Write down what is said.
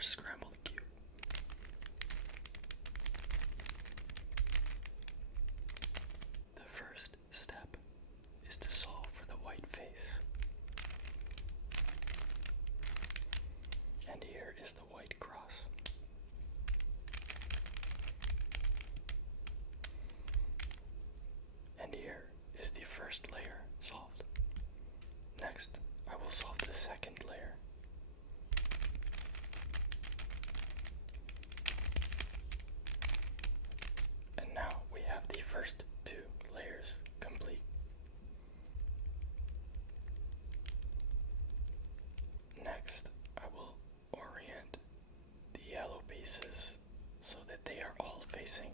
first scrambled cube. The first step is to solve for the white face. And here is the white cross. And here is the first layer solved. Next, I will solve the second layer. And now we have the first two layers complete. Next, I will orient the yellow pieces so that they are all facing